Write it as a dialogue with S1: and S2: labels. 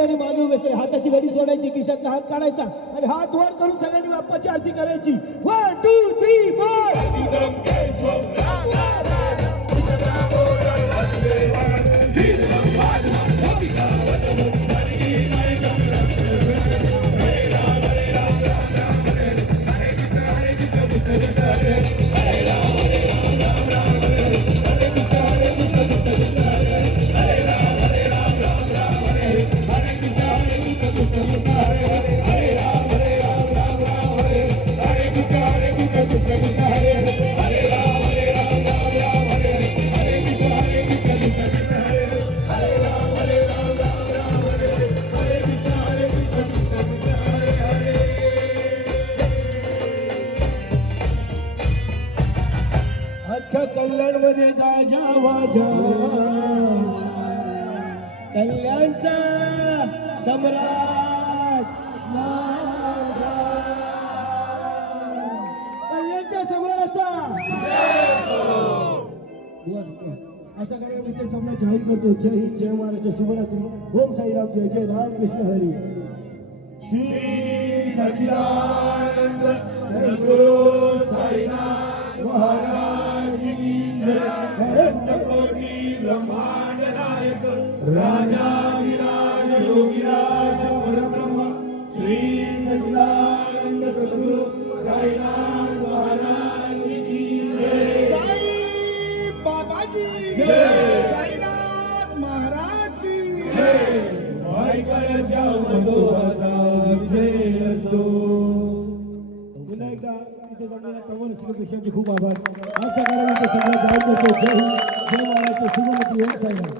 S1: आणि मागे उभे हाताची घडी सोडायची खिशात हात काढायचा आणि हात वर करून सगळ्यांनी बाप्पाची आरती करायची. वन टू थ्री फोर अख्ख्या कल्याणमध्ये गाजा वाजा कल्याणचा सम्राट. कल्याणच्या सम्राटाचा. आजचा कार्यक्रम इथे सम्राट जाहीर करतो जय हिंद जय महाराष्ट्र. शिवरात्र ओम साईराम जय जय राम कृष्ण हरी.
S2: श्री सच्चिदानंद सद्गुरु Sainath Maharaj. Hey, the hey,
S1: of hey, hey, जमलेल्या तमाम खूप आभार. आजच्या कार्यक्रमाचे इथे जाहीर करतो जय हिंद. जय महाराष्ट्र. शुभमती ओम साहेब